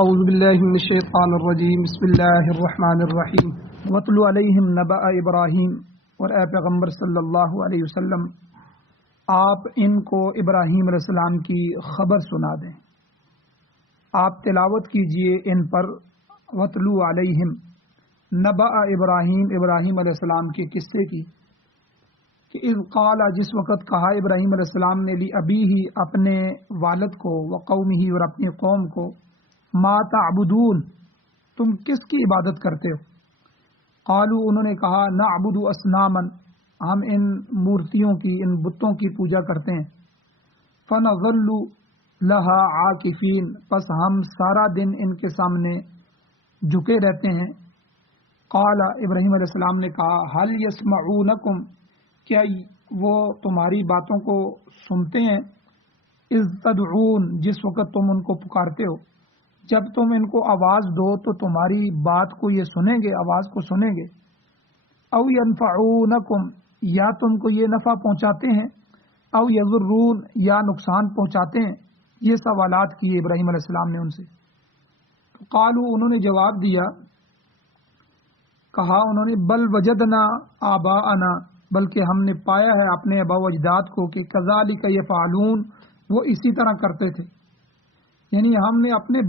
اعوذ باللہ من الشیطان الرجیم بسم اللہ الرحمن الرحیم وَاتْلُ عَلَيْهِمْ نَبَأَ ابراہیم، اور اے پیغمبر صلی اللہ علیہ وسلم آپ ان کو ابراہیم علیہ السلام کی خبر سنا دیں، آپ تلاوت کیجئے ان پر وَاتْلُ عَلَيْهِمْ نَبَأَ ابراہیم، ابراہیم علیہ السلام کے قصے کی کہ اذ قال، جس وقت کہا ابراہیم علیہ السلام نے لأبیہ، اپنے والد کو، وقومہ، اور اپنی قوم کو، ما تعبدون، تم کس کی عبادت کرتے ہو؟ قالوا، انہوں نے کہا، نعبد اصناما، ہم ان مورتیوں کی، ان بتوں کی پوجا کرتے ہیں، فنظل لها عاکفین، پس ہم سارا دن ان کے سامنے جھکے رہتے ہیں۔ قال، ابراہیم علیہ السلام نے کہا، هل يسمعونکم، کیا وہ تمہاری باتوں کو سنتے ہیں؟ اذ تدعون، جس وقت تم ان کو پکارتے ہو، جب تم ان کو آواز دو تو تمہاری بات کو یہ سنیں گے، آواز کو سنیں گے۔ او ینفعونکم، یا تم کو یہ نفع پہنچاتے ہیں، او یضرون، یا نقصان پہنچاتے ہیں۔ یہ سوالات کیے ابراہیم علیہ السلام نے ان سے۔ قالوا، انہوں نے جواب دیا، کہا انہوں نے، بل وجدنا آباءنا، بلکہ ہم نے پایا ہے اپنے آباء و اجداد کو کہ کذالک یفعلون، وہ اسی طرح کرتے تھے، یعنی ہم نے اپنے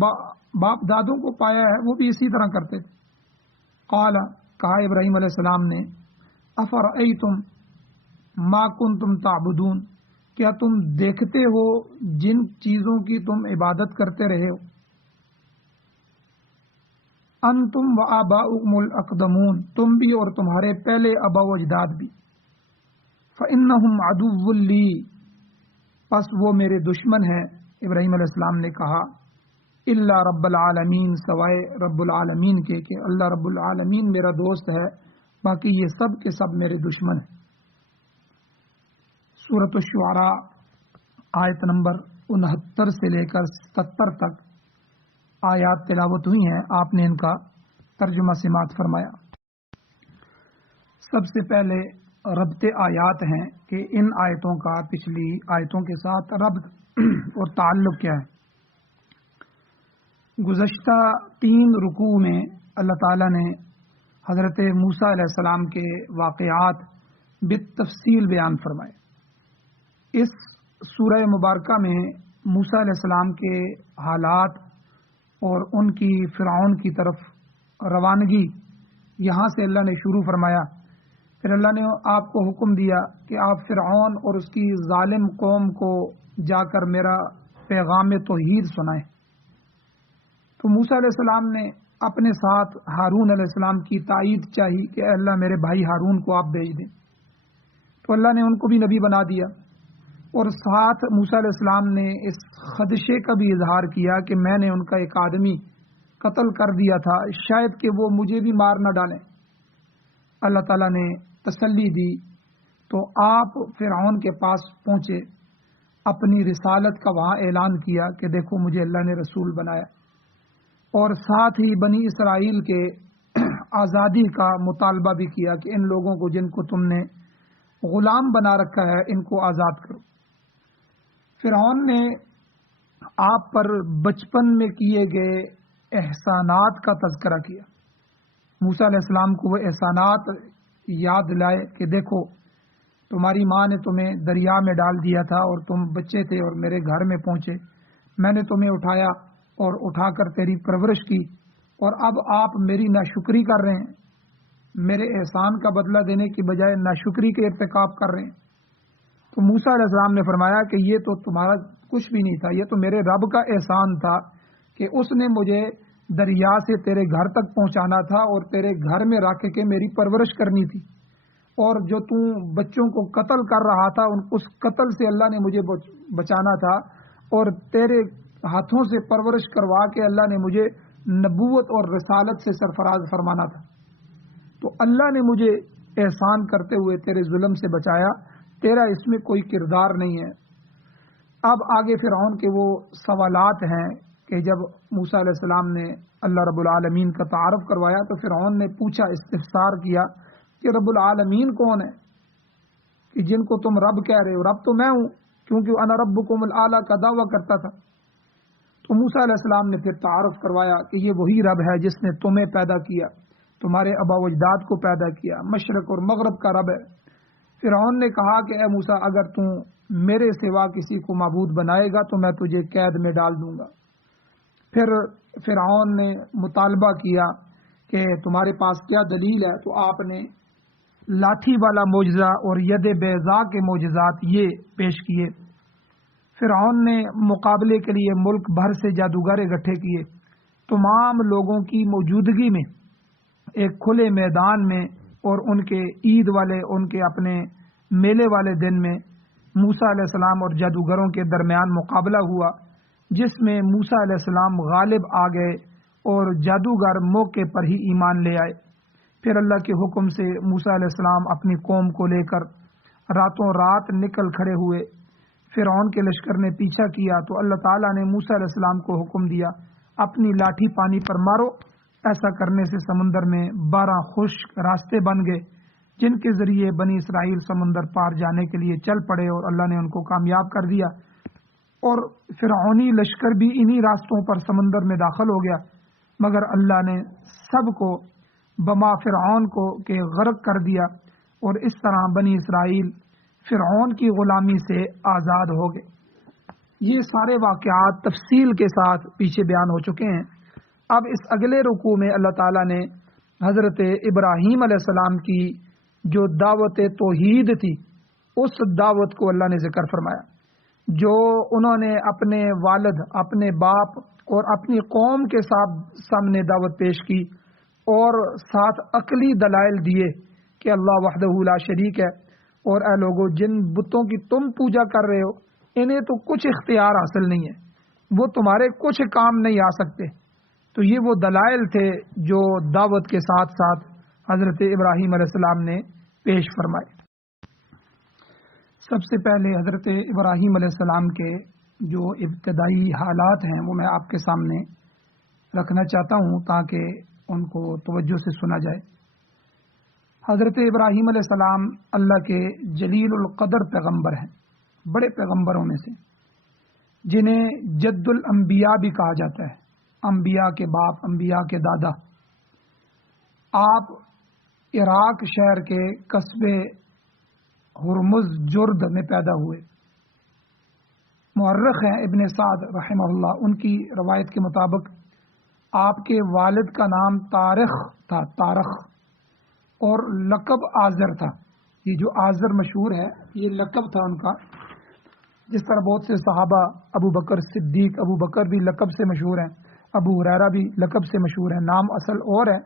باپ دادوں کو پایا ہے وہ بھی اسی طرح کرتے تھے۔ قال، کہا ابراہیم علیہ السلام نے، افرأیتم ما کنتم تعبدون، کیا تم دیکھتے ہو جن چیزوں کی تم عبادت کرتے رہے ہو، انتم و آباؤکم الاقدمون، تم بھی اور تمہارے پہلے آباء و اجداد بھی، فإنہم عدو لی، پس وہ میرے دشمن ہیں۔ ابراہیم علیہ السلام نے کہا، الا رب العالمین، سوائے رب العالمین کے، کہ اللہ رب العالمین میرا دوست ہے، باقی یہ سب کے سب میرے دشمن ہیں۔ سورۃ الشعراء آیت نمبر 69 سے لے کر 77 تک آیات تلاوت ہوئی ہیں، آپ نے ان کا ترجمہ سماعت فرمایا۔ سب سے پہلے ربط آیات ہیں کہ ان آیتوں کا پچھلی آیتوں کے ساتھ ربط اور تعلق کیا ہے۔ گزشتہ 3 رکوع میں اللہ تعالیٰ نے حضرت موسیٰ علیہ السلام کے واقعات بالتفصیل بیان فرمائے۔ اس سورہ مبارکہ میں موسیٰ علیہ السلام کے حالات اور ان کی فرعون کی طرف روانگی، یہاں سے اللہ نے شروع فرمایا۔ پھر اللہ نے آپ کو حکم دیا کہ آپ فرعون اور اس کی ظالم قوم کو جا کر میرا پیغام توحید سنائیں۔ تو موسیٰ علیہ السلام نے اپنے ساتھ ہارون علیہ السلام کی تائید چاہی کہ اے اللہ میرے بھائی ہارون کو آپ بھیج دیں، تو اللہ نے ان کو بھی نبی بنا دیا، اور ساتھ موسیٰ علیہ السلام نے اس خدشے کا بھی اظہار کیا کہ میں نے ان کا ایک آدمی قتل کر دیا تھا، شاید کہ وہ مجھے بھی مار نہ ڈالیں۔ اللہ تعالیٰ نے تسلی دی، تو آپ فرعون کے پاس پہنچے، اپنی رسالت کا وہاں اعلان کیا کہ دیکھو مجھے اللہ نے رسول بنایا، اور ساتھ ہی بنی اسرائیل کے آزادی کا مطالبہ بھی کیا کہ ان لوگوں کو جن کو تم نے غلام بنا رکھا ہے ان کو آزاد کرو۔ فرعون نے آپ پر بچپن میں کیے گئے احسانات کا تذکرہ کیا، موسیٰ علیہ السلام کو وہ احسانات یاد دلائے کہ دیکھو تمہاری ماں نے تمہیں دریا میں ڈال دیا تھا اور تم بچے تھے اور میرے گھر میں پہنچے، میں نے تمہیں اٹھایا اور اٹھا کر تیری پرورش کی، اور اب آپ میری ناشکری کر رہے ہیں، میرے احسان کا بدلہ دینے کی بجائے ناشکری کے ارتکاب کر رہے ہیں۔ تو موسیٰ علیہ السلام نے فرمایا کہ یہ تو تمہارا کچھ بھی نہیں تھا، یہ تو میرے رب کا احسان تھا کہ اس نے مجھے دریا سے تیرے گھر تک پہنچانا تھا اور تیرے گھر میں رکھ کے میری پرورش کرنی تھی، اور جو تم بچوں کو قتل کر رہا تھا اس قتل سے اللہ نے مجھے بچانا تھا، اور تیرے ہاتھوں سے پرورش کروا کے اللہ نے مجھے نبوت اور رسالت سے سرفراز فرمانا تھا، تو اللہ نے مجھے احسان کرتے ہوئے تیرے ظلم سے بچایا، تیرا اس میں کوئی کردار نہیں ہے۔ اب آگے فرعون کے وہ سوالات ہیں کہ جب موسیٰ علیہ السلام نے اللہ رب العالمین کا تعارف کروایا تو فرعون نے پوچھا، استفسار کیا کہ رب العالمین کون ہے، کہ جن کو تم رب کہہ رہے ہو، رب تو میں ہوں، کیونکہ انا ربکم الاعلی کا دعویٰ کرتا تھا۔ تو تو موسیٰ علیہ السلام نے پھر تعارف کروایا کہ یہ وہی رب ہے جس نے تمہیں پیدا کیا، تمہارے آبا و اجداد کو پیدا کیا، مشرق اور مغرب کا رب ہے۔ فرعون نے کہا کہ اے موسیٰ اگر تم میرے سوا کسی کو معبود بنائے گا تو میں تجھے قید میں ڈال دوں گا۔ پھر فرعون نے مطالبہ کیا کہ تمہارے پاس کیا دلیل ہے، تو آپ نے لاٹھی والا معجزہ اور ید بیضاء کے معجزات یہ پیش کیے۔ فرعون نے مقابلے کے لیے ملک بھر سے جادوگر اکٹھے کیے، تمام لوگوں کی موجودگی میں ایک کھلے میدان میں اور ان کے عید والے ان کے اپنے میلے والے دن میں موسیٰ علیہ السلام اور جادوگروں کے درمیان مقابلہ ہوا، جس میں موسیٰ علیہ السلام غالب آ گئے اور جادوگر موقع پر ہی ایمان لے آئے۔ پھر اللہ کے حکم سے موسیٰ علیہ السلام اپنی قوم کو لے کر راتوں رات نکل کھڑے ہوئے۔ فرعون کے لشکر نے پیچھا کیا تو اللہ تعالیٰ نے موسیٰ علیہ السلام کو حکم دیا اپنی لاٹھی پانی پر مارو۔ ایسا کرنے سے سمندر میں 12 خشک راستے بن گئے، جن کے ذریعے بنی اسرائیل سمندر پار جانے کے لیے چل پڑے اور اللہ نے ان کو کامیاب کر دیا، اور فرعونی لشکر بھی انہی راستوں پر سمندر میں داخل ہو گیا، مگر اللہ نے سب کو بما فرعون کو کہ غرق کر دیا، اور اس طرح بنی اسرائیل فرعون کی غلامی سے آزاد ہو گئے۔ یہ سارے واقعات تفصیل کے ساتھ پیچھے بیان ہو چکے ہیں۔ اب اس اگلے رکوع میں اللہ تعالیٰ نے حضرت ابراہیم علیہ السلام کی جو دعوت توحید تھی اس دعوت کو اللہ نے ذکر فرمایا، جو انہوں نے اپنے والد، اپنے باپ اور اپنی قوم کے سامنے دعوت پیش کی، اور ساتھ عقلی دلائل دیے کہ اللہ وحدہ لا شریک ہے، اور اے لوگو جن بتوں کی تم پوجا کر رہے ہو انہیں تو کچھ اختیار حاصل نہیں ہے، وہ تمہارے کچھ کام نہیں آ سکتے۔ تو یہ وہ دلائل تھے جو دعوت کے ساتھ ساتھ حضرت ابراہیم علیہ السلام نے پیش فرمائے۔ سب سے پہلے حضرت ابراہیم علیہ السلام کے جو ابتدائی حالات ہیں وہ میں آپ کے سامنے رکھنا چاہتا ہوں تاکہ ان کو توجہ سے سنا جائے۔ حضرت ابراہیم علیہ السلام اللہ کے جلیل القدر پیغمبر ہیں، بڑے پیغمبروں میں سے، جنہیں جد الانبیاء بھی کہا جاتا ہے، انبیاء کے باپ، انبیاء کے دادا۔ آپ عراق شہر کے قصبے ہرمز جرد میں پیدا ہوئے۔ مورخ ہیں ابن سعد رحمہ اللہ، ان کی روایت کے مطابق آپ کے والد کا نام طارخ تھا، طارخ، اور لقب آذر تھا۔ یہ جو آذر مشہور ہے یہ لقب تھا ان کا، جس طرح بہت سے صحابہ ابو بکر صدیق، ابو بکر بھی لقب سے مشہور ہیں، ابو ہریرہ بھی لقب سے مشہور ہیں، نام اصل اور ہے۔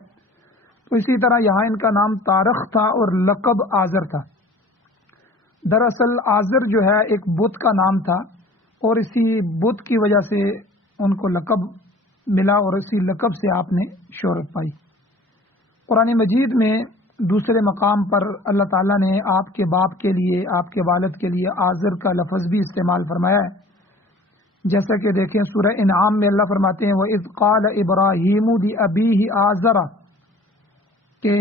تو اسی طرح یہاں ان کا نام طارخ تھا اور لقب آذر تھا۔ دراصل آذر جو ہے ایک بت کا نام تھا، اور اسی بت کی وجہ سے ان کو لقب ملا، اور اسی لقب سے آپ نے شہرت پائی۔ قرآن مجید میں دوسرے مقام پر اللہ تعالیٰ نے آپ کے باپ کے لیے، آپ کے والد کے لیے آذر کا لفظ بھی استعمال فرمایا ہے، جیسا کہ دیکھیں سورہ انعام میں اللہ فرماتے ہیں وَإِذْ قَالَ إِبْرَاهِيمُ لِأَبِيهِ آذَرَ، کہ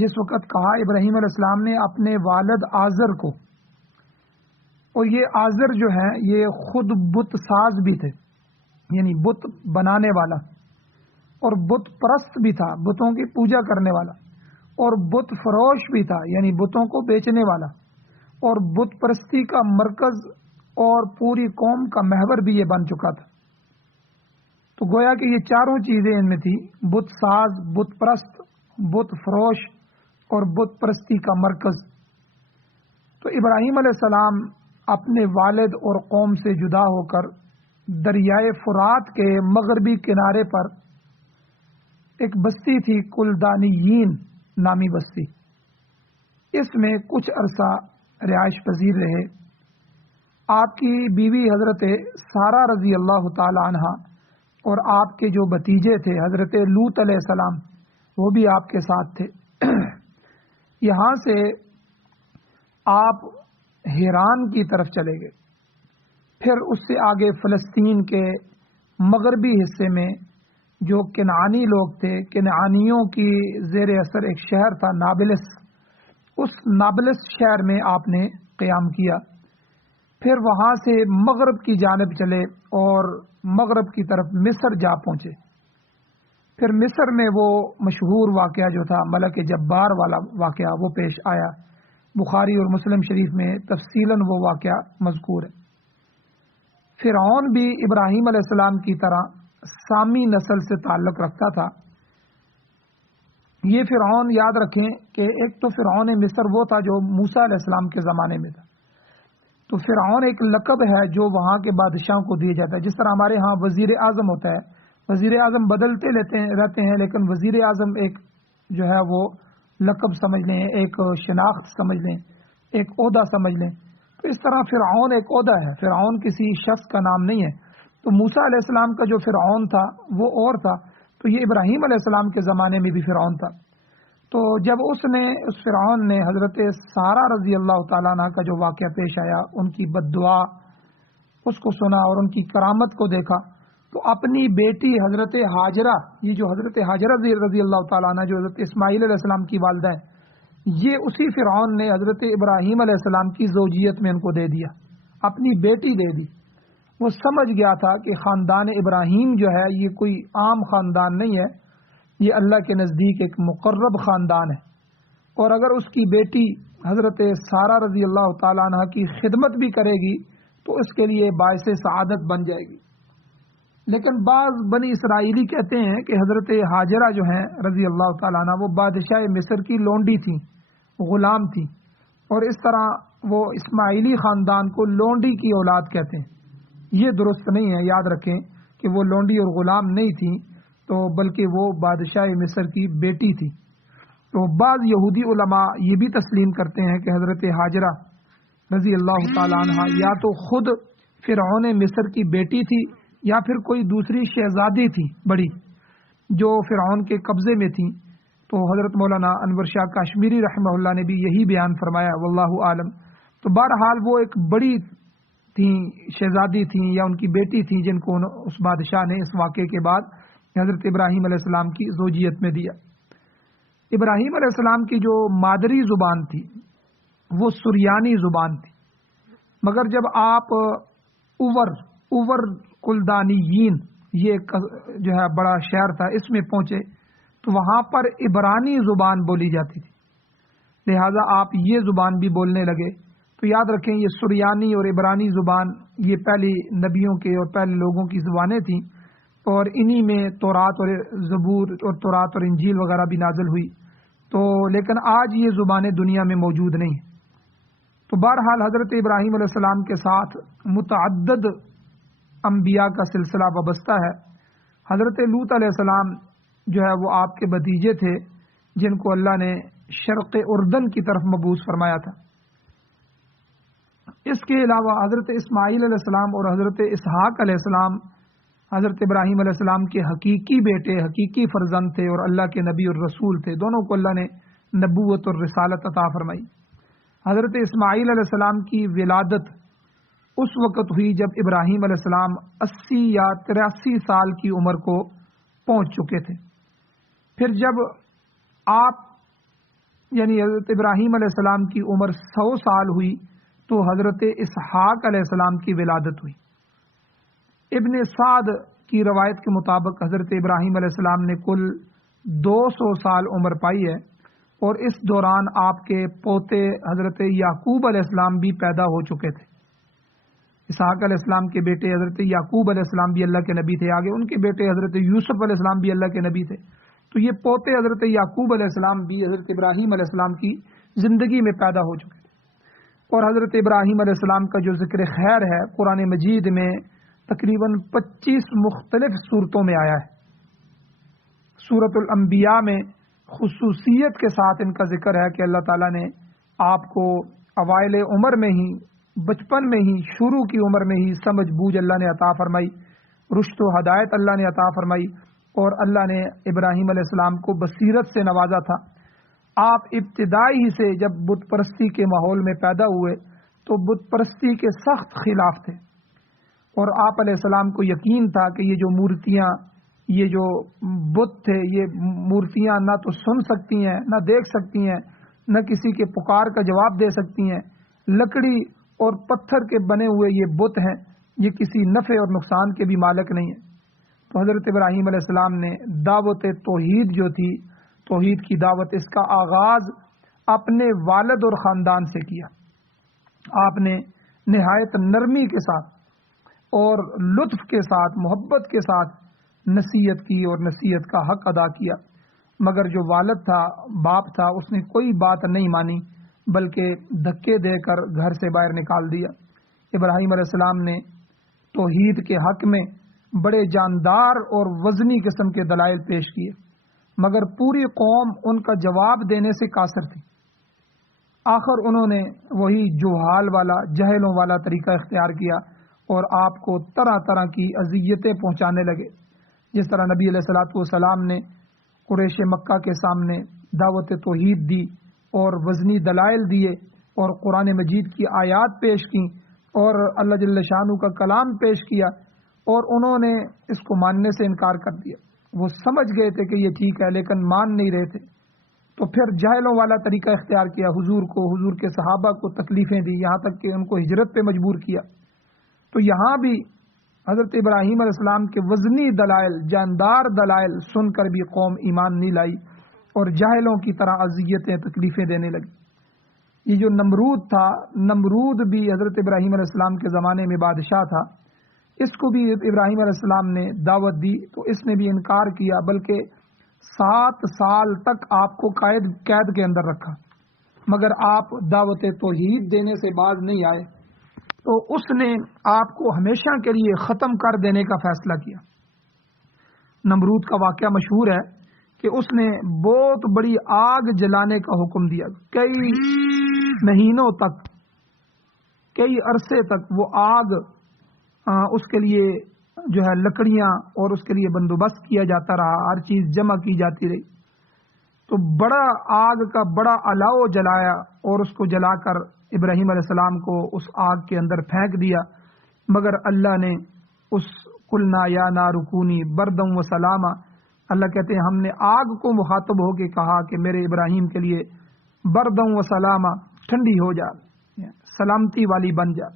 جس وقت کہا ابراہیم علیہ السلام نے اپنے والد آذر کو، اور یہ آذر جو ہے یہ خود بت ساز بھی تھے، یعنی بت بنانے والا، اور بت پرست بھی تھا، بتوں کی پوجا کرنے والا، اور بت فروش بھی تھا، یعنی بتوں کو بیچنے والا، اور بت پرستی کا مرکز اور پوری قوم کا محور بھی یہ بن چکا تھا۔ تو گویا کہ یہ چاروں چیزیں ان میں تھی، بت ساز، بت پرست، بت فروش اور بت پرستی کا مرکز۔ تو ابراہیم علیہ السلام اپنے والد اور قوم سے جدا ہو کر دریائے فرات کے مغربی کنارے پر ایک بستی تھی کلدانیین نامی بستی، اس میں کچھ عرصہ رہائش پذیر رہے۔ آپ کی بیوی حضرت سارہ رضی اللہ تعالی عنہ اور آپ کے جو بھتیجے تھے حضرت لوط علیہ السلام وہ بھی آپ کے ساتھ تھے۔ یہاں سے آپ حیران کی طرف چلے گئے، پھر اس سے آگے فلسطین کے مغربی حصے میں جو کنعانی لوگ تھے، کنعانیوں کی زیر اثر ایک شہر تھا نابلس، اس نابلس شہر میں آپ نے قیام کیا۔ پھر وہاں سے مغرب کی جانب چلے اور مغرب کی طرف مصر جا پہنچے. پھر مصر میں وہ مشہور واقعہ جو تھا ملک جبار والا واقعہ وہ پیش آیا. بخاری اور مسلم شریف میں تفصیلاً وہ واقعہ مذکور ہے. فرعون بھی ابراہیم علیہ السلام کی طرح سامی نسل سے تعلق رکھتا تھا. یہ فرعون یاد رکھیں کہ ایک تو فرعون مصر وہ تھا جو موسیٰ علیہ السلام کے زمانے میں تھا. تو فرعون ایک لقب ہے جو وہاں کے بادشاہوں کو دیا جاتا ہے. جس طرح ہمارے ہاں وزیر اعظم ہوتا ہے, وزیر اعظم بدلتے رہتے ہیں لیکن وزیر اعظم ایک جو ہے وہ لقب سمجھ لیں, ایک شناخت سمجھ لیں, ایک عہدہ سمجھ لیں. تو اس طرح فرعون ایک عہدہ ہے, فرعون کسی شخص کا نام نہیں ہے. تو موسیٰ علیہ السلام کا جو فرعون تھا وہ اور تھا, تو یہ ابراہیم علیہ السلام کے زمانے میں بھی فرعون تھا. تو جب اس فرعون نے حضرت سارہ رضی اللہ تعالیٰ عنہ کا جو واقعہ پیش آیا, ان کی بد دعا اس کو سنا اور ان کی کرامت کو دیکھا, تو اپنی بیٹی حضرت ہاجرہ, یہ جو حضرت ہاجرہ رضی اللہ تعالیٰ عنہ جو حضرت اسماعیل علیہ السلام کی والدہ ہے, یہ اسی فرعون نے حضرت ابراہیم علیہ السلام کی زوجیت میں ان کو دے دیا, اپنی بیٹی دے دی. وہ سمجھ گیا تھا کہ خاندان ابراہیم جو ہے یہ کوئی عام خاندان نہیں ہے, یہ اللہ کے نزدیک ایک مقرب خاندان ہے, اور اگر اس کی بیٹی حضرت سارہ رضی اللہ تعالیٰ عنہ کی خدمت بھی کرے گی تو اس کے لیے باعث سعادت بن جائے گی. لیکن بعض بنی اسرائیلی کہتے ہیں کہ حضرت ہاجرہ جو ہیں رضی اللہ تعالیٰ عنہ وہ بادشاہ مصر کی لونڈی تھیں, غلام تھیں, اور اس طرح وہ اسماعیلی خاندان کو لونڈی کی اولاد کہتے ہیں. یہ درست نہیں ہے, یاد رکھیں کہ وہ لونڈی اور غلام نہیں تھیں, تو بلکہ وہ بادشاہ مصر کی بیٹی تھی. تو بعض یہودی علماء یہ بھی تسلیم کرتے ہیں کہ حضرت ہاجرہ رضی اللہ تعالیٰ عنہ یا تو خود فرعون مصر کی بیٹی تھی یا پھر کوئی دوسری شہزادی تھی بڑی جو فرعون کے قبضے میں تھی. تو حضرت مولانا انور شاہ کاشمیری رحمہ اللہ نے بھی یہی بیان فرمایا, واللہ عالم. تو بہرحال وہ ایک بڑی تھیں, شہزادی تھیں یا ان کی بیٹی تھیں جن کو اس بادشاہ نے اس واقعے کے بعد حضرت ابراہیم علیہ السلام کی زوجیت میں دیا. ابراہیم علیہ السلام کی جو مادری زبان تھی وہ سریانی زبان تھی, مگر جب آپ اوور کلدانیین, یہ جو ہے بڑا شہر تھا, اس میں پہنچے تو وہاں پر عبرانی زبان بولی جاتی تھی, لہذا آپ یہ زبان بھی بولنے لگے. تو یاد رکھیں یہ سریانی اور عبرانی زبان یہ پہلی نبیوں کے اور پہلے لوگوں کی زبانیں تھیں, اور انہی میں تورات اور زبور اور تورات اور انجیل وغیرہ بھی نازل ہوئی. تو لیکن آج یہ زبانیں دنیا میں موجود نہیں. تو بہرحال حضرت ابراہیم علیہ السلام کے ساتھ متعدد انبیاء کا سلسلہ وابستہ ہے. حضرت لوط علیہ السلام جو ہے وہ آپ کے بھتیجے تھے جن کو اللہ نے شرق اردن کی طرف مبعوث فرمایا تھا. اس کے علاوہ حضرت اسماعیل علیہ السلام اور حضرت اسحاق علیہ السلام حضرت ابراہیم علیہ السلام کے حقیقی بیٹے, حقیقی فرزند تھے اور اللہ کے نبی اور رسول تھے. دونوں کو اللہ نے نبوت اور رسالت عطا فرمائی. حضرت اسماعیل علیہ السلام کی ولادت اس وقت ہوئی جب ابراہیم علیہ السلام 80 یا 83 سال کی عمر کو پہنچ چکے تھے. پھر جب آپ یعنی حضرت ابراہیم علیہ السلام کی عمر 100 سال ہوئی تو حضرت اسحاق علیہ السلام کی ولادت ہوئی. ابن سعد کی روایت کے مطابق حضرت ابراہیم علیہ السلام نے کل 200 سال عمر پائی ہے, اور اس دوران آپ کے پوتے حضرت یعقوب علیہ السلام بھی پیدا ہو چکے تھے. اسحاق علیہ السلام کے بیٹے حضرت یعقوب علیہ السلام بھی اللہ کے نبی تھے, آگے ان کے بیٹے حضرت یوسف علیہ السلام بھی اللہ کے نبی تھے. تو یہ پوتے حضرت یعقوب علیہ السلام بھی حضرت ابراہیم علیہ السلام کی زندگی میں پیدا ہو چکے تھے. اور حضرت ابراہیم علیہ السلام کا جو ذکر خیر ہے قرآن مجید میں تقریباً 25 مختلف صورتوں میں آیا ہے. سورۃ الانبیاء میں خصوصیت کے ساتھ ان کا ذکر ہے کہ اللہ تعالیٰ نے آپ کو اوائل عمر میں ہی, بچپن میں ہی, شروع کی عمر میں ہی سمجھ بوجھ اللہ نے عطا فرمائی, رشد و ہدایت اللہ نے عطا فرمائی, اور اللہ نے ابراہیم علیہ السلام کو بصیرت سے نوازا تھا. آپ ابتدائی ہی سے جب بت پرستی کے ماحول میں پیدا ہوئے تو بت پرستی کے سخت خلاف تھے, اور آپ علیہ السلام کو یقین تھا کہ یہ جو مورتیاں, یہ جو بت تھے, یہ مورتیاں نہ تو سن سکتی ہیں, نہ دیکھ سکتی ہیں, نہ کسی کے پکار کا جواب دے سکتی ہیں. لکڑی اور پتھر کے بنے ہوئے یہ بت ہیں, یہ کسی نفع اور نقصان کے بھی مالک نہیں ہے۔ تو حضرت ابراہیم علیہ السلام نے دعوت توحید جو تھی، توحید کی دعوت، اس کا آغاز اپنے والد اور خاندان سے کیا۔ آپ نے نہایت نرمی کے ساتھ اور لطف کے ساتھ، محبت کے ساتھ نصیحت کی اور نصیحت کا حق ادا کیا، مگر جو والد تھا، باپ تھا، اس نے کوئی بات نہیں مانی بلکہ دھکے دے کر گھر سے باہر نکال دیا۔ ابراہیم علیہ السلام نے توحید کے حق میں بڑے جاندار اور وزنی قسم کے دلائل پیش کیے، مگر پوری قوم ان کا جواب دینے سے قاصر تھی۔ آخر انہوں نے وہی جوہال والا، جہلوں والا طریقہ اختیار کیا اور آپ کو طرح طرح کی اذیتیں پہنچانے لگے، جس طرح نبی علیہ الصلوۃ والسلام نے قریش مکہ کے سامنے دعوت توحید دی اور وزنی دلائل دیے اور قرآن مجید کی آیات پیش کی اور اللہ جل شانہ کا کلام پیش کیا، اور انہوں نے اس کو ماننے سے انکار کر دیا۔ وہ سمجھ گئے تھے کہ یہ ٹھیک ہے لیکن مان نہیں رہے تھے، تو پھر جاہلوں والا طریقہ اختیار کیا، حضور کو، حضور کے صحابہ کو تکلیفیں دی، یہاں تک کہ ان کو ہجرت پہ مجبور کیا۔ تو یہاں بھی حضرت ابراہیم علیہ السلام کے وزنی دلائل، جاندار دلائل سن کر بھی قوم ایمان نہیں لائی اور جاہلوں کی طرح اذیتیں، تکلیفیں دینے لگی۔ یہ جو نمرود تھا، نمرود بھی حضرت ابراہیم علیہ السلام کے زمانے میں بادشاہ تھا، اس کو بھی ابراہیم علیہ السلام نے دعوت دی تو اس نے بھی انکار کیا، بلکہ 7 سال تک آپ کو قید کے اندر رکھا، مگر آپ دعوت توحید دینے سے باز نہیں آئے، تو اس نے آپ کو ہمیشہ کے لیے ختم کر دینے کا فیصلہ کیا۔ نمرود کا واقعہ مشہور ہے کہ اس نے بہت بڑی آگ جلانے کا حکم دیا، کئی مہینوں تک، کئی عرصے تک وہ آگ، اس کے لیے جو ہے لکڑیاں اور اس کے لیے بندوبست کیا جاتا رہا، ہر چیز جمع کی جاتی رہی، تو بڑا آگ کا بڑا الاؤ جلایا اور اس کو جلا کر ابراہیم علیہ السلام کو اس آگ کے اندر پھینک دیا، مگر اللہ نے اس قلنا یا نار کونی بردم و سلاما، اللہ کہتے ہیں ہم نے آگ کو مخاطب ہو کے کہا کہ میرے ابراہیم کے لیے بردم و سلاما، ٹھنڈی ہو جا، سلامتی والی بن جا۔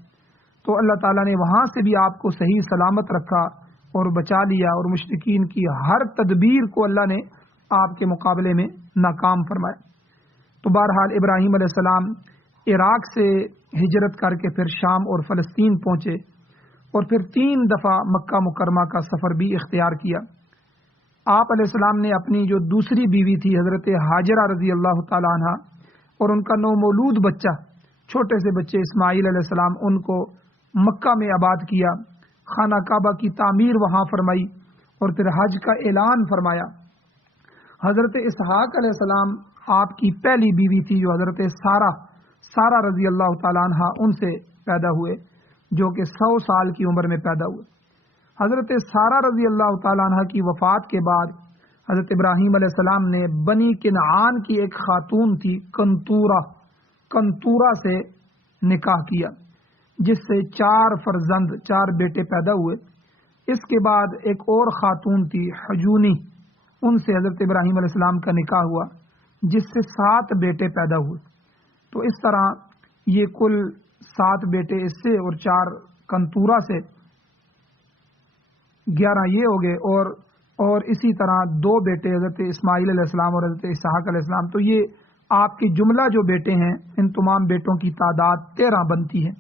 تو اللہ تعالیٰ نے وہاں سے بھی آپ کو صحیح سلامت رکھا اور بچا لیا، اور مشرکین کی ہر تدبیر کو اللہ نے آپ کے مقابلے میں ناکام فرمایا۔ تو بہرحال ابراہیم علیہ السلام عراق سے ہجرت کر کے پھر شام اور فلسطین پہنچے، اور پھر 3 دفعہ مکہ مکرمہ کا سفر بھی اختیار کیا۔ آپ علیہ السلام نے اپنی جو دوسری بیوی تھی حضرت ہاجرہ رضی اللہ تعالیٰ عنہ، اور ان کا نومولود بچہ، چھوٹے سے بچے اسماعیل علیہ السلام، ان کو مکہ میں آباد کیا، خانہ کعبہ کی تعمیر وہاں فرمائی، اور پھر حج کا اعلان فرمایا۔ حضرت اسحاق علیہ السلام آپ کی پہلی بیوی تھی، جو حضرت سارہ رضی اللہ تعالیٰ عنہ، ان سے پیدا ہوئے، جو کہ 100 سال کی عمر میں پیدا ہوئے۔ حضرت سارہ رضی اللہ تعالیٰ عنہ کی وفات کے بعد حضرت ابراہیم علیہ السلام نے بنی کنعان کی ایک خاتون تھی کنتورہ سے نکاح کیا، جس سے 4 فرزند، 4 بیٹے پیدا ہوئے۔ اس کے بعد ایک اور خاتون تھی حجونی، ان سے حضرت ابراہیم علیہ السلام کا نکاح ہوا، جس سے 7 بیٹے پیدا ہوئے۔ تو اس طرح یہ کل 7 بیٹے اس سے اور 4 کنتورہ سے، 11 یہ ہو گئے، اور اسی طرح 2 بیٹے حضرت اسماعیل علیہ السلام اور حضرت اسحاق علیہ السلام۔ تو یہ آپ کے جملہ جو بیٹے ہیں، ان تمام بیٹوں کی تعداد 13 بنتی ہے۔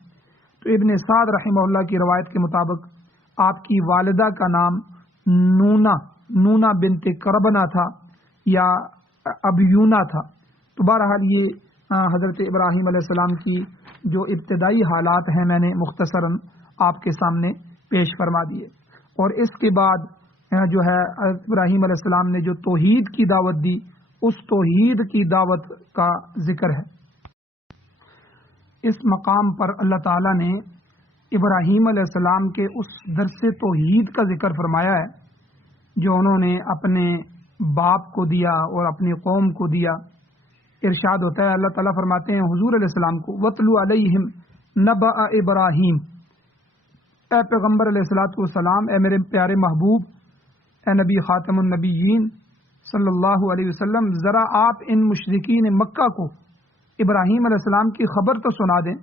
تو ابن سعد رحمہ اللہ کی روایت کے مطابق آپ کی والدہ کا نام نونا بنت کربنا تھا یا ابیونا تھا۔ تو بہرحال یہ حضرت ابراہیم علیہ السلام کی جو ابتدائی حالات ہیں میں نے مختصراً آپ کے سامنے پیش فرما دیے، اور اس کے بعد جو ہے حضرت ابراہیم علیہ السلام نے جو توحید کی دعوت دی، اس توحید کی دعوت کا ذکر ہے۔ اس مقام پر اللہ تعالیٰ نے ابراہیم علیہ السلام کے اس درس توحید کا ذکر فرمایا ہے جو انہوں نے اپنے باپ کو دیا اور اپنی قوم کو دیا۔ ارشاد ہوتا ہے، اللہ تعالیٰ فرماتے ہیں حضور علیہ السلام کو، وَاتْلُ عَلَيْهِمْ نَبَأَ ابراہیم، اے پیغمبر علیہ الصلوۃ والسلام، اے میرے پیارے محبوب، اے نبی خاتم النبیین صلی اللہ علیہ وسلم، ذرا آپ ان مشرکین مکہ کو ابراہیم علیہ السلام کی خبر تو سنا دیں۔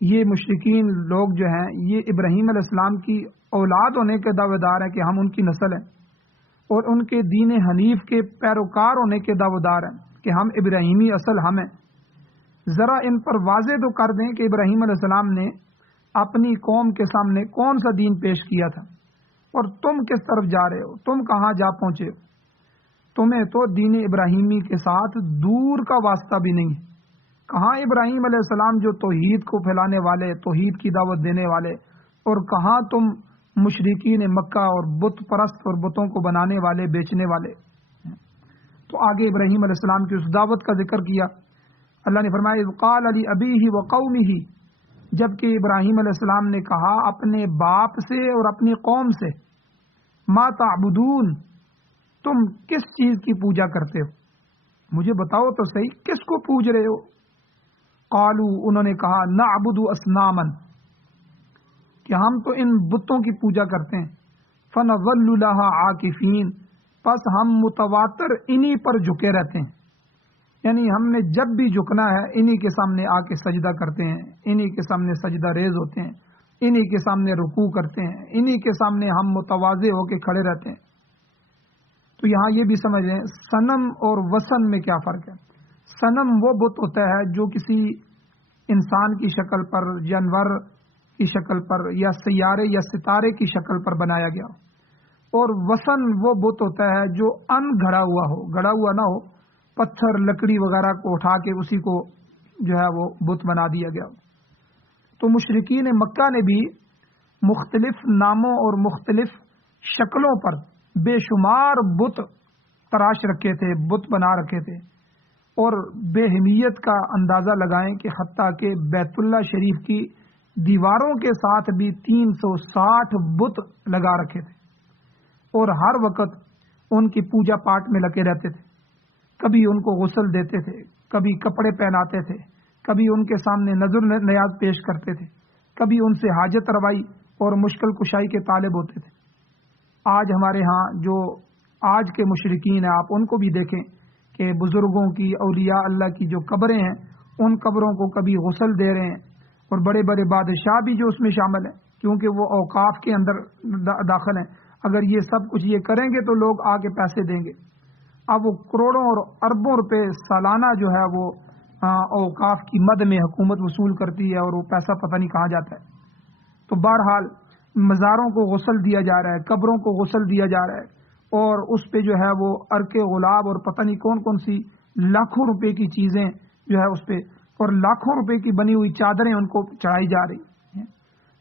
یہ مشرکین لوگ جو ہیں یہ ابراہیم علیہ السلام کی اولاد ہونے کے دعوے دار ہیں کہ ہم ان کی نسل ہیں، اور ان کے دین حنیف کے پیروکار ہونے کے دعوے دار ہیں کہ ہم ابراہیمی اصل ہم ہیں۔ ذرا ان پر واضح تو کر دیں کہ ابراہیم علیہ السلام نے اپنی قوم کے سامنے کون سا دین پیش کیا تھا، اور تم کس طرف جا رہے ہو، تم کہاں جا پہنچے ہو؟ تمہیں تو دین ابراہیمی کے ساتھ دور کا واسطہ بھی نہیں ہے۔ کہاں ابراہیم علیہ السلام جو توحید کو پھیلانے والے، توحید کی دعوت دینے والے، اور کہاں تم مشرکین مکہ اور بت پرست اور بتوں کو بنانے والے، بیچنے والے۔ تو آگے ابراہیم علیہ السلام کی اس دعوت کا ذکر کیا۔ اللہ نے فرمایا اذ قال لأبیہ وقومہ، جبکہ ابراہیم علیہ السلام نے کہا اپنے باپ سے اور اپنی قوم سے، ما تعبدون، تم کس چیز کی پوجا کرتے ہو، مجھے بتاؤ تو صحیح کس کو پوج رہے ہو؟ قالوا، انہوں نے کہا نعبد اصناما، کہ ہم تو ان بتوں کی پوجا کرتے ہیں، فنظل لها عاکفین، پس ہم متواتر انہی پر جھکے رہتے ہیں، یعنی ہم نے جب بھی جھکنا ہے انہی کے سامنے آ کے سجدہ کرتے ہیں، انہی کے سامنے سجدہ ریز ہوتے ہیں، انہی کے سامنے رکوع کرتے ہیں، انہی کے سامنے ہم متواضع ہو کے کھڑے رہتے ہیں۔ تو یہاں یہ بھی سمجھ لیں صنم اور وثن میں کیا فرق ہے۔ صنم وہ بت ہوتا ہے جو کسی انسان کی شکل پر، جانور کی شکل پر، یا سیارے یا ستارے کی شکل پر بنایا گیا، اور وثن وہ بت ہوتا ہے جو ان گھڑا ہوا ہو، گھڑا ہوا نہ ہو، پتھر لکڑی وغیرہ کو اٹھا کے اسی کو جو ہے وہ بت بنا دیا گیا۔ تو مشرکین مکہ نے بھی مختلف ناموں اور مختلف شکلوں پر بے شمار بت تراش رکھے تھے، بت بنا رکھے تھے، اور بے اہمیت کا اندازہ لگائیں کہ حتیٰ کہ بیت اللہ شریف کی دیواروں کے ساتھ بھی 360 بت لگا رکھے تھے، اور ہر وقت ان کی پوجا پاٹ میں لگے رہتے تھے۔ کبھی ان کو غسل دیتے تھے، کبھی کپڑے پہناتے تھے، کبھی ان کے سامنے نظر نیاز پیش کرتے تھے، کبھی ان سے حاجت روائی اور مشکل کشائی کے طالب ہوتے تھے۔ آج ہمارے ہاں جو آج کے مشرکین ہیں، آپ ان کو بھی دیکھیں کہ بزرگوں کی، اولیاء اللہ کی جو قبریں ہیں، ان قبروں کو کبھی غسل دے رہے ہیں، اور بڑے بڑے بادشاہ بھی جو اس میں شامل ہیں، کیونکہ وہ اوقاف کے اندر داخل ہیں۔ اگر یہ سب کچھ یہ کریں گے تو لوگ آگے پیسے دیں گے۔ اب وہ کروڑوں اور اربوں روپے سالانہ جو ہے وہ اوقاف کی مد میں حکومت وصول کرتی ہے، اور وہ پیسہ پتہ نہیں کہاں جاتا ہے۔ تو بہرحال مزاروں کو غسل دیا جا رہا ہے، قبروں کو غسل دیا جا رہا ہے، اور اس پہ جو ہے وہ عرق غلاب اور پتہ نہیں کون کون سی لاکھوں روپے کی چیزیں جو ہے اس پہ، اور لاکھوں روپے کی بنی ہوئی چادریں ان کو چڑھائی جا رہی ہیں۔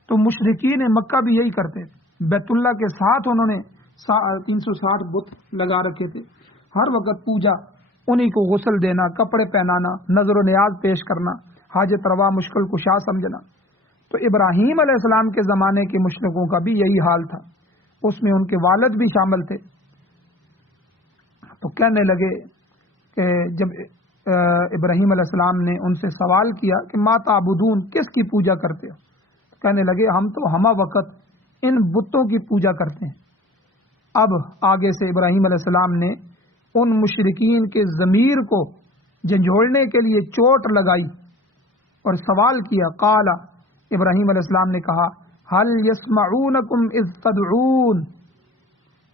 تو مشرکین مکہ بھی یہی کرتے تھے، بیت اللہ کے ساتھ انہوں نے 360 بت لگا رکھے تھے، ہر وقت پوجا، انہی کو غسل دینا، کپڑے پہنانا، نظر و نیاز پیش کرنا، حاجت روا مشکل کشا سمجھنا۔ تو ابراہیم علیہ السلام کے زمانے کے مشرکوں کا بھی یہی حال تھا، اس میں ان کے والد بھی شامل تھے۔ تو کہنے لگے کہ جب ابراہیم علیہ السلام نے ان سے سوال کیا کہ ما تعبدون، کس کی پوجا کرتے ہو؟ کہنے لگے ہم تو ہمہ وقت ان بتوں کی پوجا کرتے ہیں۔ اب آگے سے ابراہیم علیہ السلام نے ان مشرکین کے ضمیر کو جھنجھوڑنے کے لیے چوٹ لگائی اور سوال کیا۔ قال، ابراہیم علیہ السلام نے کہا هل يسمعونكم اذ تدعون،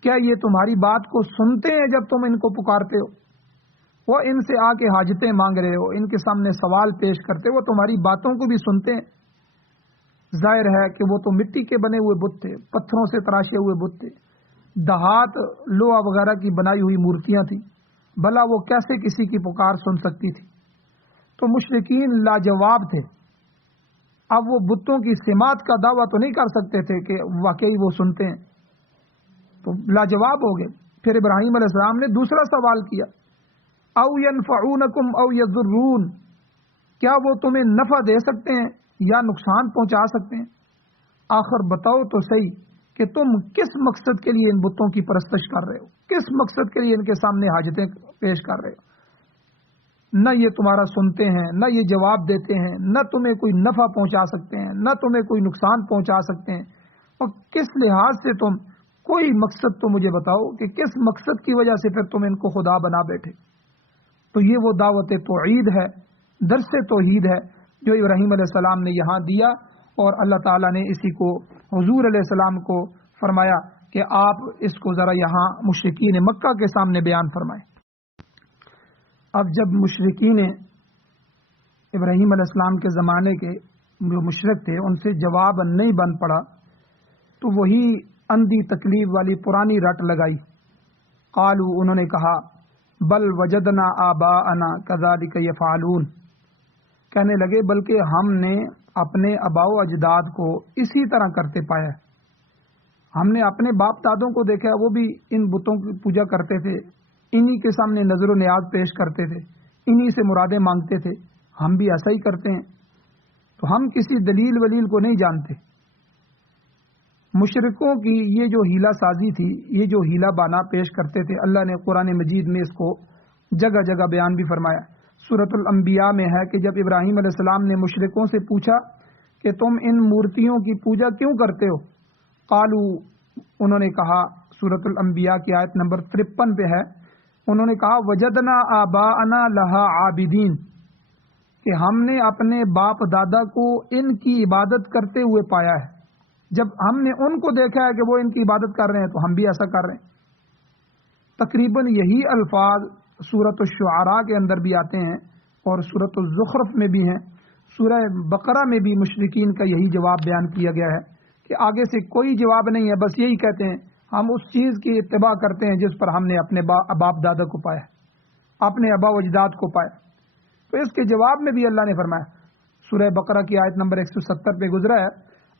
کیا یہ تمہاری بات کو سنتے ہیں جب تم ان کو پکارتے ہو؟ وہ ان سے آ کے حاجتیں مانگ رہے ہو، ان کے سامنے سوال پیش کرتے، وہ تمہاری باتوں کو بھی سنتے ہیں۔ ظاہر ہے کہ وہ تو مٹی کے بنے ہوئے بت تھے، پتھروں سے تراشے ہوئے بت تھے، دہات لوہا وغیرہ کی بنائی ہوئی مورتیاں تھیں، بھلا وہ کیسے کسی کی پکار سن سکتی تھی؟ تو مشرکین لاجواب تھے۔ اب وہ بتوں کی سمات کا دعویٰ تو نہیں کر سکتے تھے کہ واقعی وہ سنتے ہیں، تو لاجواب ہو گئے۔ پھر ابراہیم علیہ السلام نے دوسرا سوال کیا، او ینفعونکم او یضرون، کیا وہ تمہیں نفع دے سکتے ہیں یا نقصان پہنچا سکتے ہیں؟ آخر بتاؤ تو صحیح کہ تم کس مقصد کے لیے ان بتوں کی پرستش کر رہے ہو، کس مقصد کے لیے ان کے سامنے حاجتیں پیش کر رہے ہو؟ نہ یہ تمہارا سنتے ہیں، نہ یہ جواب دیتے ہیں، نہ تمہیں کوئی نفع پہنچا سکتے ہیں، نہ تمہیں کوئی نقصان پہنچا سکتے ہیں، اور کس لحاظ سے تم، کوئی مقصد تو مجھے بتاؤ کہ کس مقصد کی وجہ سے پھر تم ان کو خدا بنا بیٹھے۔ تو یہ وہ دعوت توحید ہے، درس توحید ہے، جو ابراہیم علیہ السلام نے یہاں دیا، اور اللہ تعالیٰ نے اسی کو حضور علیہ السلام کو فرمایا کہ آپ اس کو ذرا یہاں مشرکین مکہ کے سامنے بیان فرمائیں۔ اب جب مشرکین ابراہیم علیہ السلام کے زمانے کے جو مشرک تھے ان سے جواب نہیں بن پڑا، تو وہی اندھی تکلیف والی پرانی رٹ لگائی۔ قالو، انہوں نے کہا، بل وجدنا آباءنا کذالک یفعلون، کہنے لگے بلکہ ہم نے اپنے آباء و اجداد کو اسی طرح کرتے پایا ہے۔ ہم نے اپنے باپ دادوں کو دیکھا وہ بھی ان بتوں کی پوجا کرتے تھے، انہی کے سامنے نظر و نیاز پیش کرتے تھے، انہی سے مرادیں مانگتے تھے، ہم بھی ایسا ہی کرتے ہیں۔ تو ہم کسی دلیل ولیل کو نہیں جانتے۔ مشرکوں کی یہ جو ہیلا سازی تھی، یہ جو ہیلا بانا پیش کرتے تھے، اللہ نے قرآن مجید میں اس کو جگہ جگہ بیان بھی فرمایا۔ سورۃ الانبیاء میں ہے کہ جب ابراہیم علیہ السلام نے مشرکوں سے پوچھا کہ تم ان مورتیوں کی پوجا کیوں کرتے ہو، قالو، انہوں نے کہا، سورۃ الانبیاء کی آیت نمبر 53 پہ ہے، انہوں نے کہا وجدنا آباءنا لہا عابدین، کہ ہم نے اپنے باپ دادا کو ان کی عبادت کرتے ہوئے پایا ہے۔ جب ہم نے ان کو دیکھا ہے کہ وہ ان کی عبادت کر رہے ہیں تو ہم بھی ایسا کر رہے ہیں۔ تقریباً یہی الفاظ سورۃ الشعراء کے اندر بھی آتے ہیں اور سورۃ الزخرف میں بھی ہیں۔ سورہ بقرہ میں بھی مشرکین کا یہی جواب بیان کیا گیا ہے کہ آگے سے کوئی جواب نہیں ہے، بس یہی کہتے ہیں ہم اس چیز کی اتباع کرتے ہیں جس پر ہم نے اپنے باپ دادا کو پایا، اپنے آباء و اجداد کو پایا۔ تو اس کے جواب میں بھی اللہ نے فرمایا، سورہ بقرہ کی آیت نمبر 170 پہ گزرا ہے،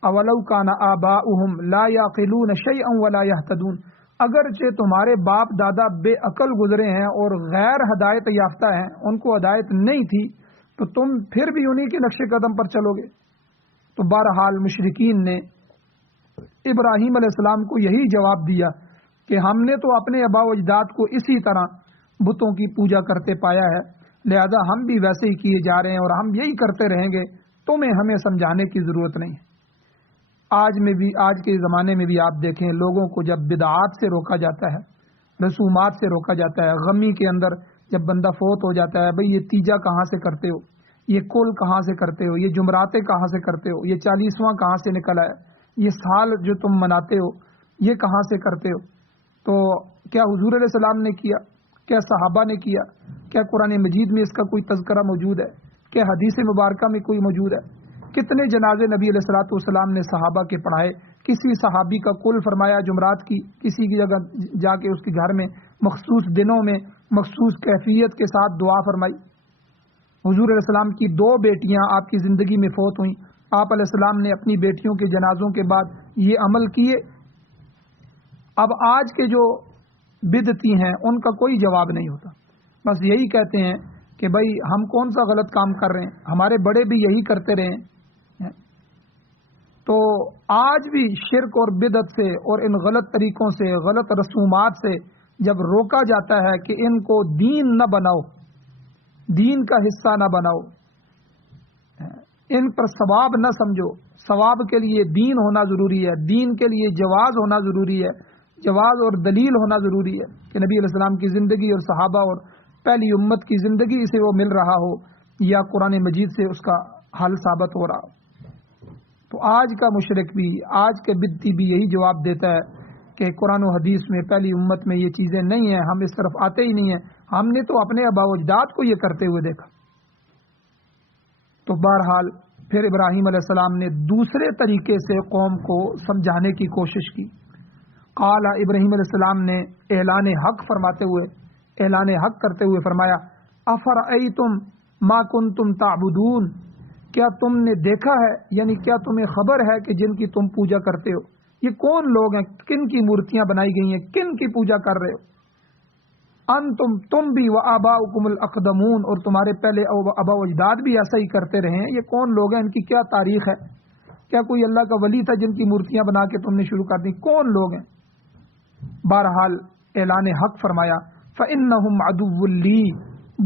اولو کان آباؤہم لا یعقلون شیئا ولا یہتدون، اگرچہ تمہارے باپ دادا بے عقل گزرے ہیں اور غیر ہدایت یافتہ ہیں، ان کو ہدایت نہیں تھی، تو تم پھر بھی انہی کے نقش قدم پر چلو گے۔ تو بہرحال مشرکین نے ابراہیم علیہ السلام کو یہی جواب دیا کہ ہم نے تو اپنے آباء و اجداد کو اسی طرح بتوں کی پوجا کرتے پایا ہے، لہذا ہم بھی ویسے ہی کیے جا رہے ہیں اور ہم یہی کرتے رہیں گے، تمہیں ہمیں سمجھانے کی ضرورت نہیں ہے۔ آج کے زمانے میں بھی آپ دیکھیں، لوگوں کو جب بدعات سے روکا جاتا ہے، رسومات سے روکا جاتا ہے، غمی کے اندر جب بندہ فوت ہو جاتا ہے، بھئی یہ تیجا کہاں سے کرتے ہو، یہ کل کہاں سے کرتے ہو، یہ جمراتیں کہاں سے کرتے ہو، یہ 40واں کہاں سے نکلا ہے، یہ سال جو تم مناتے ہو یہ کہاں سے کرتے ہو۔ تو کیا حضور علیہ السلام نے کیا؟ کیا صحابہ نے کیا؟ کیا قرآن مجید میں اس کا کوئی تذکرہ موجود ہے؟ کیا حدیث مبارکہ میں کوئی موجود ہے؟ کتنے جنازے نبی علیہ الصلوۃ والسلام نے صحابہ کے پڑھائے، کسی صحابی کا کل فرمایا جمعرات کی، کسی کی جگہ جا کے اس کے گھر میں مخصوص دنوں میں مخصوص کیفیت کے ساتھ دعا فرمائی۔ حضور علیہ السلام کی 2 بیٹیاں آپ کی زندگی میں فوت ہوئیں، آپ علیہ السلام نے اپنی بیٹیوں کے جنازوں کے بعد یہ عمل کیے۔ اب آج کے جو بدعتی ہیں ان کا کوئی جواب نہیں ہوتا، بس یہی کہتے ہیں کہ بھائی ہم کون سا غلط کام کر رہے ہیں، ہمارے بڑے بھی یہی کرتے رہے ہیں۔ تو آج بھی شرک اور بدعت سے اور ان غلط طریقوں سے، غلط رسومات سے جب روکا جاتا ہے کہ ان کو دین نہ بناؤ، دین کا حصہ نہ بناؤ، ان پر ثواب نہ سمجھو، ثواب کے لیے دین ہونا ضروری ہے، دین کے لیے جواز ہونا ضروری ہے، جواز اور دلیل ہونا ضروری ہے کہ نبی علیہ السلام کی زندگی اور صحابہ اور پہلی امت کی زندگی سے وہ مل رہا ہو یا قرآن مجید سے اس کا حل ثابت ہو رہا ہو۔ تو آج کا مشرک بھی، آج کے بدعتی بھی یہی جواب دیتا ہے کہ قرآن و حدیث میں پہلی امت میں یہ چیزیں نہیں ہیں، ہم اس طرف آتے ہی نہیں ہیں، ہم نے تو اپنے آباء و اجداد کو یہ کرتے ہوئے دیکھا۔ تو بہرحال پھر ابراہیم علیہ السلام نے دوسرے طریقے سے قوم کو سمجھانے کی کوشش کی۔ قال، ابراہیم علیہ السلام نے اعلان حق فرماتے ہوئے، اعلان حق کرتے ہوئے فرمایا، افرأیتم ما کنتم تعبدون، کیا تم نے دیکھا ہے، یعنی کیا تمہیں خبر ہے کہ جن کی تم پوجا کرتے ہو یہ کون لوگ ہیں، کن کی مورتیاں بنائی گئی ہیں، کن کی پوجا کر رہے ہو؟ انتم، تم بھی، وآباؤکم الاقدمون، اور تمہارے پہلے آباء و اجداد بھی ایسا ہی کرتے رہے ہیں، یہ کون لوگ ہیں، ان کی کیا تاریخ ہے؟ کیا کوئی اللہ کا ولی تھا جن کی مورتیاں بنا کے تم نے شروع کر دی؟ کون لوگ ہیں؟ بہرحال اعلان حق فرمایا، فإنہم عدو لی،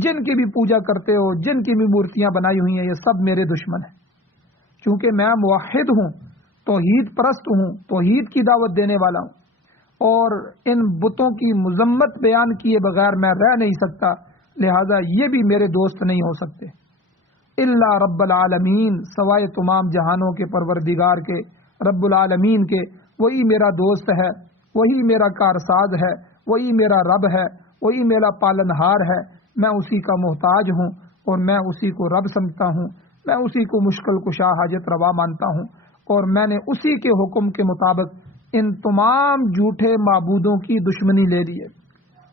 جن کی بھی پوجا کرتے ہو، جن کی بھی مورتیاں بنائی ہوئی ہیں، یہ سب میرے دشمن ہیں، چونکہ میں موحد ہوں، توحید پرست ہوں، توحید کی دعوت دینے والا ہوں، اور ان بتوں کی مذمت بیان کیے بغیر میں رہ نہیں سکتا، لہذا یہ بھی میرے دوست نہیں ہو سکتے۔ الا رب العالمین، سوائے تمام جہانوں کے پروردگار کے، رب العالمین کے، وہی میرا دوست ہے، وہی میرا کارساز ہے، وہی میرا رب ہے، وہی میرا پالنہار ہے، میں اسی کا محتاج ہوں اور میں اسی کو رب سمجھتا ہوں، میں اسی کو مشکل کشا حاجت روا مانتا ہوں، اور میں نے اسی کے حکم کے مطابق ان تمام جھوٹے معبودوں کی دشمنی لے لی ہے،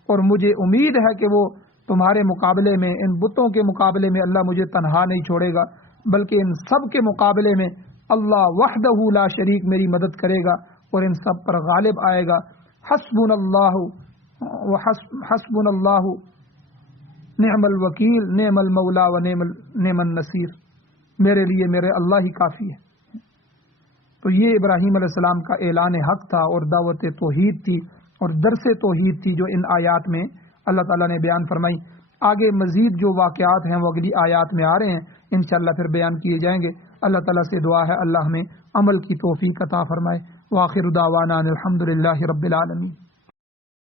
اور مجھے امید ہے کہ وہ تمہارے مقابلے میں، ان بتوں کے مقابلے میں اللہ مجھے تنہا نہیں چھوڑے گا، بلکہ ان سب کے مقابلے میں اللہ وحدہ لا شریک میری مدد کرے گا اور ان سب پر غالب آئے گا۔ حسبنا اللہ حسبنا اللہ نعم الوکیل نعم المولا و نعم النصیر، میرے لیے میرے اللہ ہی کافی ہے۔ تو یہ ابراہیم علیہ السلام کا اعلان حق تھا اور دعوت توحید تھی اور درس توحید تھی جو ان آیات میں اللہ تعالیٰ نے بیان فرمائی۔ آگے مزید جو واقعات ہیں وہ اگلی آیات میں آ رہے ہیں، انشاءاللہ پھر بیان کیے جائیں گے۔ اللہ تعالیٰ سے دعا ہے اللہ ہمیں عمل کی توفیق عطا فرمائے۔ وآخر دعوانا الحمدللہ رب العالمین۔